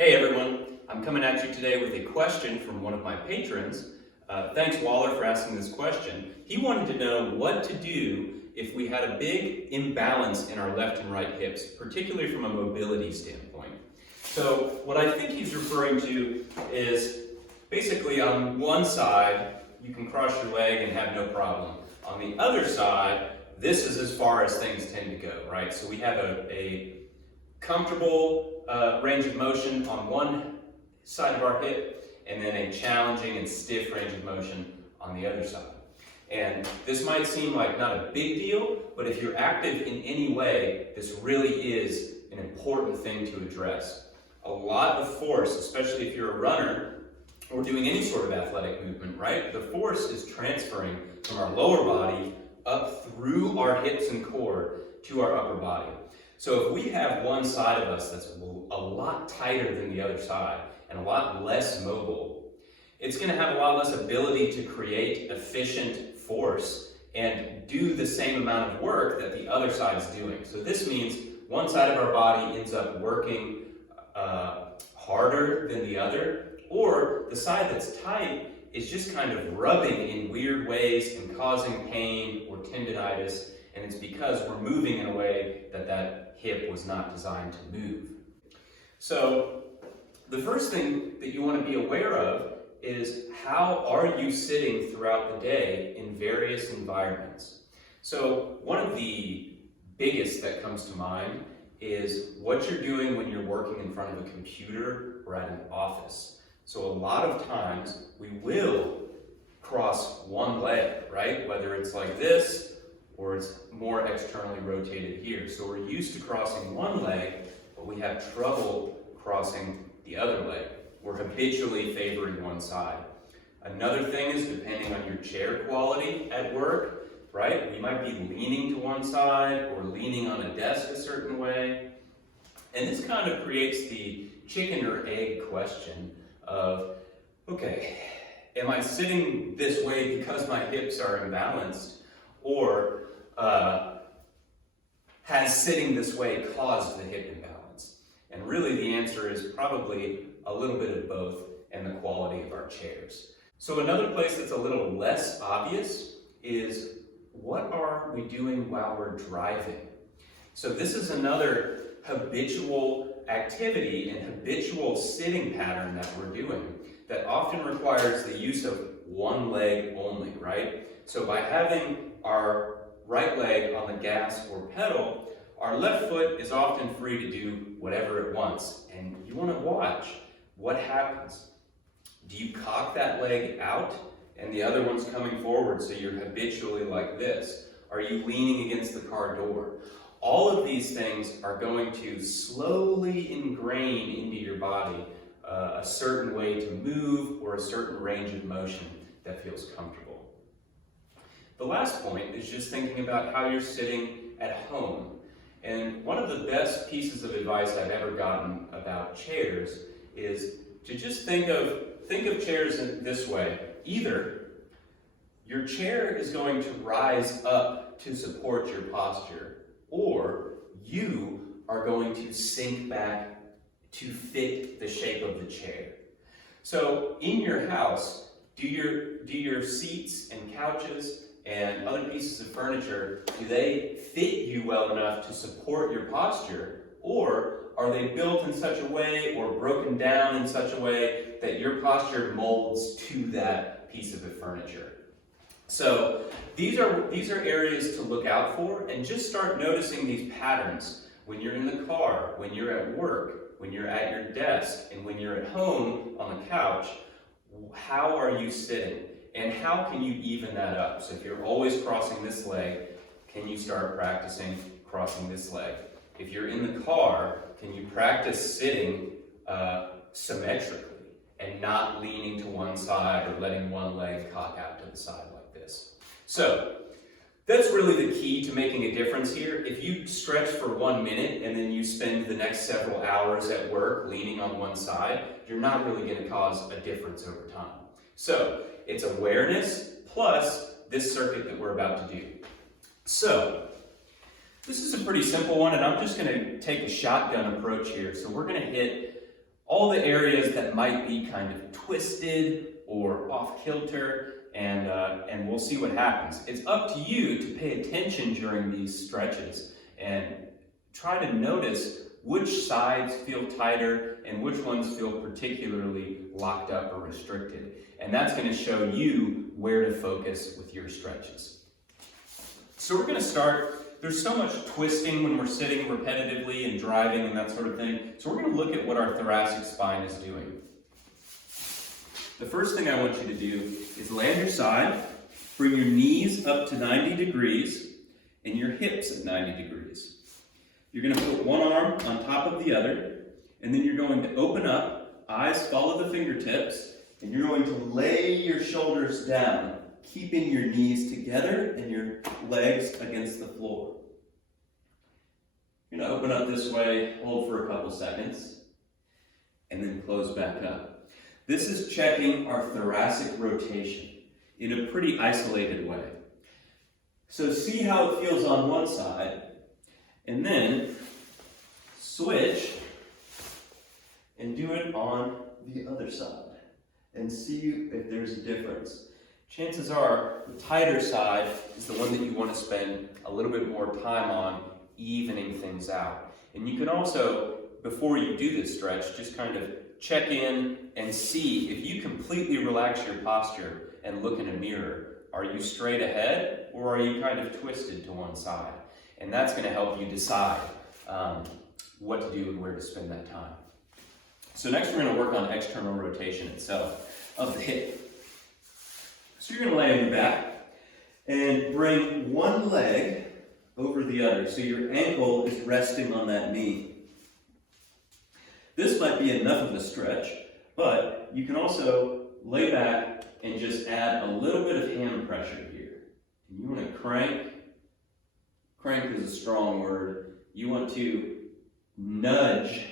Hey everyone, I'm coming at you today with a question from one of my patrons. Thanks Waller for asking this question. He wanted to know what to do if we had a big imbalance in our left and right hips, particularly from a mobility standpoint. So what I think he's referring to is basically on one side, you can cross your leg and have no problem. On the other side, this is as far as things tend to go, right? So we have a comfortable range of motion on one side of our hip, and then a challenging and stiff range of motion on the other side. And this might seem like not a big deal, but if you're active in any way, this really is an important thing to address. A lot of force, especially if you're a runner or doing any sort of athletic movement, right? The force is transferring from our lower body up through our hips and core to our upper body. So if we have one side of us that's a lot tighter than the other side and a lot less mobile, it's going to have a lot less ability to create efficient force and do the same amount of work that the other side is doing. So this means one side of our body ends up working harder than the other, or the side that's tight is just kind of rubbing in weird ways and causing pain or tendinitis, and it's because we're moving in a way that hip was not designed to move. So the first thing that you want to be aware of is how are you sitting throughout the day in various environments. So one of the biggest that comes to mind is what you're doing when you're working in front of a computer or at an office. So a lot of times we will cross one leg, right? Whether it's like this or it's more externally rotated here. So we're used to crossing one leg, but we have trouble crossing the other leg. We're habitually favoring one side. Another thing is depending on your chair quality at work, right? You might be leaning to one side or leaning on a desk a certain way. And this kind of creates the chicken or egg question of, okay, am I sitting this way because my hips are imbalanced, or has sitting this way caused the hip imbalance? And really the answer is probably a little bit of both and the quality of our chairs. So another place that's a little less obvious is what are we doing while we're driving? So this is another habitual activity and habitual sitting pattern that we're doing that often requires the use of one leg only, right? So by having our right leg on the gas or pedal, our left foot is often free to do whatever it wants. And you want to watch what happens. Do you cock that leg out and the other one's coming forward so you're habitually like this? Are you leaning against the car door? All of these things are going to slowly ingrain into your body a certain way to move or a certain range of motion that feels comfortable. The last point is just thinking about how you're sitting at home. And one of the best pieces of advice I've ever gotten about chairs is to just think of chairs in this way. Either your chair is going to rise up to support your posture, or you are going to sink back to fit the shape of the chair. So in your house, do your seats and couches and other pieces of furniture, do they fit you well enough to support your posture, or are they built in such a way or broken down in such a way that your posture molds to that piece of the furniture? So these are areas to look out for, and just start noticing these patterns when you're in the car, when you're at work, when you're at your desk, and when you're at home on the couch. How are you sitting? And how can you even that up? So if you're always crossing this leg, can you start practicing crossing this leg? If you're in the car, can you practice sitting symmetrically and not leaning to one side or letting one leg cock out to the side like this? So that's really the key to making a difference here. If you stretch for 1 minute and then you spend the next several hours at work leaning on one side, you're not really going to cause a difference over time. So it's awareness plus this circuit that we're about to do. So this is a pretty simple one, and I'm just going to take a shotgun approach here. So we're going to hit all the areas that might be kind of twisted or off kilter, and we'll see what happens. It's up to you to pay attention during these stretches and try to notice which sides feel tighter and which ones feel particularly locked up or restricted. And that's going to show you where to focus with your stretches. So we're going to start, there's so much twisting when we're sitting repetitively and driving and that sort of thing. So we're going to look at what our thoracic spine is doing. The first thing I want you to do is lay on your side, bring your knees up to 90 degrees and your hips at 90 degrees. You're going to put one arm on top of the other, and then you're going to open up, eyes follow the fingertips, and you're going to lay your shoulders down, keeping your knees together and your legs against the floor. You're going to open up this way, hold for a couple seconds, and then close back up. This is checking our thoracic rotation in a pretty isolated way. So see how it feels on one side, and then switch and do it on the other side and see if there's a difference. Chances are the tighter side is the one that you want to spend a little bit more time on, evening things out. And you can also, before you do this stretch, just kind of check in and see if you completely relax your posture and look in a mirror. Are you straight ahead or are you kind of twisted to one side? And that's going to help you decide what to do and where to spend that time. So next we're going to work on external rotation itself of the hip. So you're going to lay on your back and bring one leg over the other. So your ankle is resting on that knee. This might be enough of a stretch, but you can also lay back and just add a little bit of hand pressure here. And you want to crank. Crank is a strong word. You want to nudge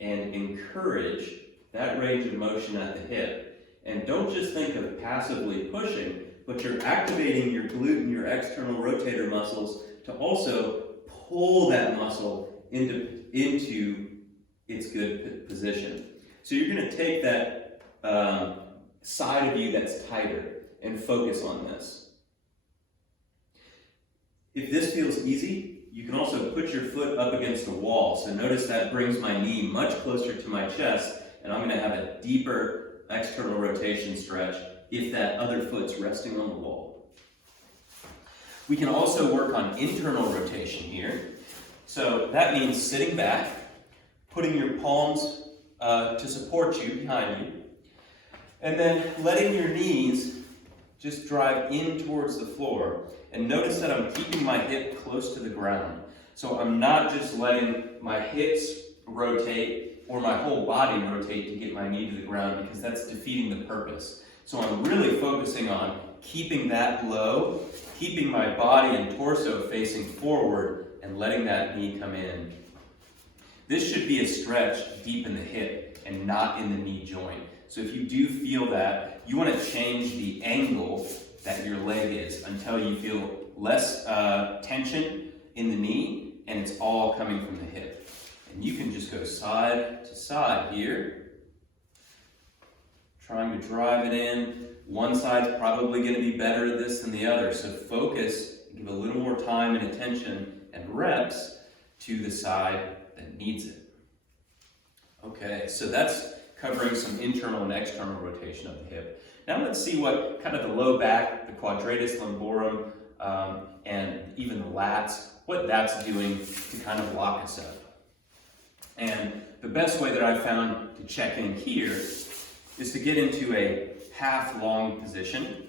and encourage that range of motion at the hip. And don't just think of passively pushing, but you're activating your glute and your external rotator muscles to also pull that muscle into its good position. So you're going to take that side of you that's tighter and focus on this. If this feels easy, you can also put your foot up against a wall. So notice that brings my knee much closer to my chest, and I'm going to have a deeper external rotation stretch if that other foot's resting on the wall. We can also work on internal rotation here. So that means sitting back, putting your palms to support you behind you, and then letting your knees just drive in towards the floor. And notice that I'm keeping my hip close to the ground. So I'm not just letting my hips rotate or my whole body rotate to get my knee to the ground, because that's defeating the purpose. So I'm really focusing on keeping that low, keeping my body and torso facing forward, and letting that knee come in. This should be a stretch deep in the hip and not in the knee joint. So if you do feel that, you want to change the angle that your leg is until you feel less tension in the knee and it's all coming from the hip. And you can just go side to side here, trying to drive it in. One side's probably going to be better at this than the other, so focus, give a little more time and attention and reps to the side that needs it. Okay, so that's covering some internal and external rotation of the hip. Now let's see what kind of the low back, the quadratus lumborum, and even the lats, what that's doing to kind of lock us up. And the best way that I've found to check in here is to get into a half long position.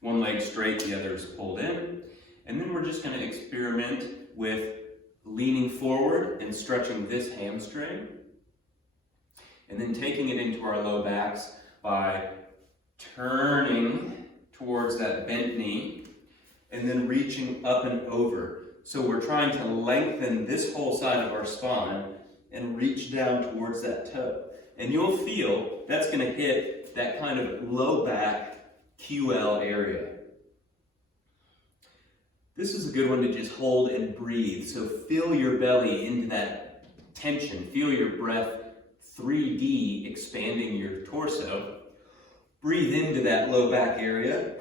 One leg straight, the other is pulled in. And then we're just going to experiment with leaning forward and stretching this hamstring. And then taking it into our low backs by turning towards that bent knee and then reaching up and over. So we're trying to lengthen this whole side of our spine and reach down towards that toe. And you'll feel that's going to hit that kind of low back QL area. This is a good one to just hold and breathe. So feel your belly into that tension. Feel your breath 3D expanding your torso. Breathe into that low back area,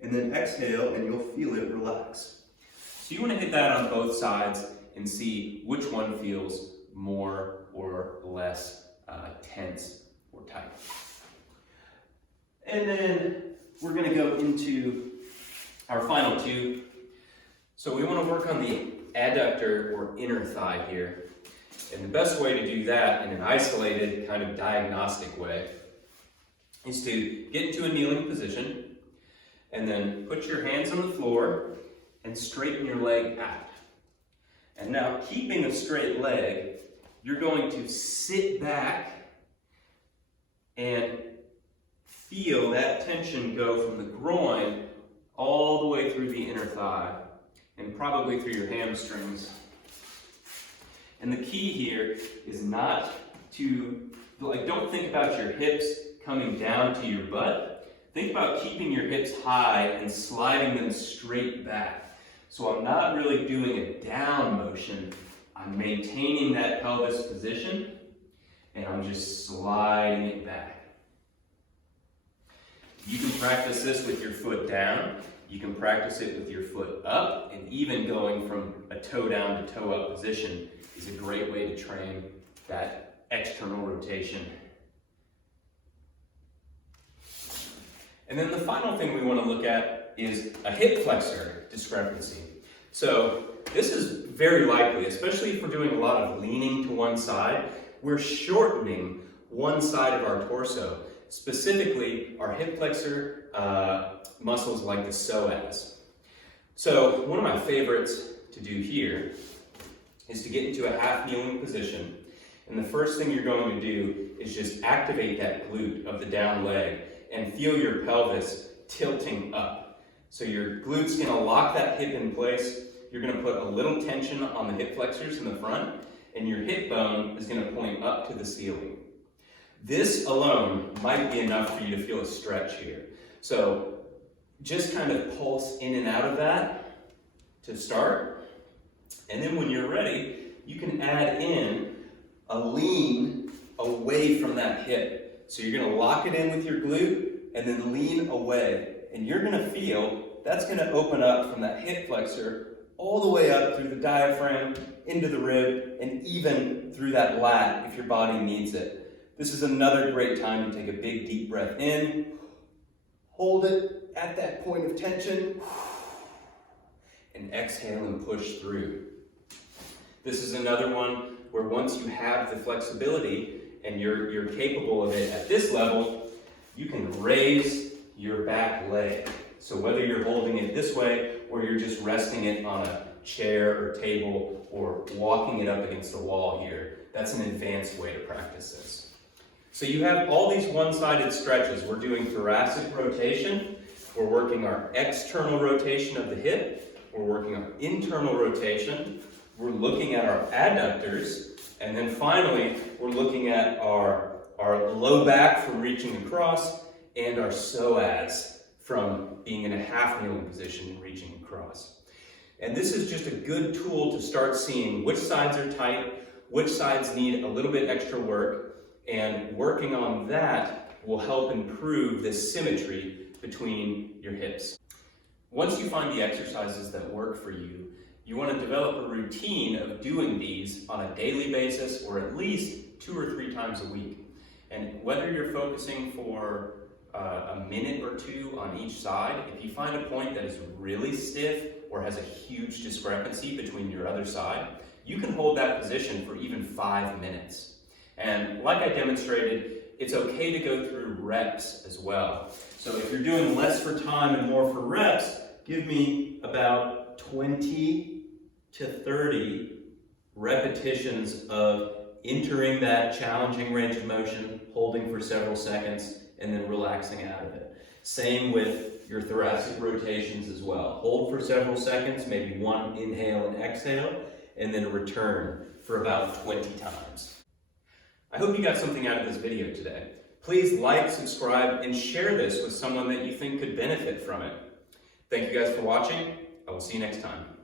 and then exhale and you'll feel it relax. So you want to hit that on both sides and see which one feels more or less tense or tight. And then we're going to go into our final two. So we want to work on the adductor or inner thigh here. And the best way to do that in an isolated kind of diagnostic way is to get into a kneeling position and then put your hands on the floor and straighten your leg out. And now, keeping a straight leg, you're going to sit back and feel that tension go from the groin all the way through the inner thigh and probably through your hamstrings. And the key here is not to, don't think about your hips coming down to your butt. Think about keeping your hips high and sliding them straight back. So I'm not really doing a down motion. I'm maintaining that pelvis position and I'm just sliding it back. You can practice this with your foot down. You can practice it with your foot up, and even going from a toe down to toe up position is a great way to train that external rotation. And then the final thing we want to look at is a hip flexor discrepancy. So this is very likely, especially if we're doing a lot of leaning to one side, we're shortening one side of our torso, specifically our hip flexor muscles like the psoas. So one of my favorites to do here is to get into a half kneeling position. And the first thing you're going to do is just activate that glute of the down leg and feel your pelvis tilting up. So your glute's going to lock that hip in place. You're going to put a little tension on the hip flexors in the front, and your hip bone is going to point up to the ceiling. This alone might be enough for you to feel a stretch here. So just kind of pulse in and out of that to start. And then when you're ready, you can add in a lean away from that hip. So you're going to lock it in with your glute and then lean away. And you're going to feel that's going to open up from that hip flexor all the way up through the diaphragm, into the rib, and even through that lat if your body needs it. This is another great time to take a big deep breath in, hold it at that point of tension, and exhale and push through. This is another one where once you have the flexibility and you're capable of it at this level, you can raise your back leg. So whether you're holding it this way or you're just resting it on a chair or table or walking it up against the wall here, that's an advanced way to practice this. So you have all these one-sided stretches. We're doing thoracic rotation. We're working our external rotation of the hip. We're working our internal rotation. We're looking at our adductors. And then finally, we're looking at our low back from reaching across and our psoas from being in a half kneeling position and reaching across. And this is just a good tool to start seeing which sides are tight, which sides need a little bit extra work, and working on that will help improve the symmetry between your hips. Once you find the exercises that work for you, you want to develop a routine of doing these on a daily basis or at least 2 or 3 times a week. And whether you're focusing for a minute or 2 on each side, if you find a point that is really stiff or has a huge discrepancy between your other side, you can hold that position for even 5 minutes. And like I demonstrated, it's okay to go through reps as well. So if you're doing less for time and more for reps, give me about 20 to 30 repetitions of entering that challenging range of motion, holding for several seconds, and then relaxing out of it. Same with your thoracic rotations as well. Hold for several seconds, maybe 1 inhale and exhale, and then return for about 20 times. I hope you got something out of this video today. Please like, subscribe, and share this with someone that you think could benefit from it. Thank you guys for watching. I will see you next time.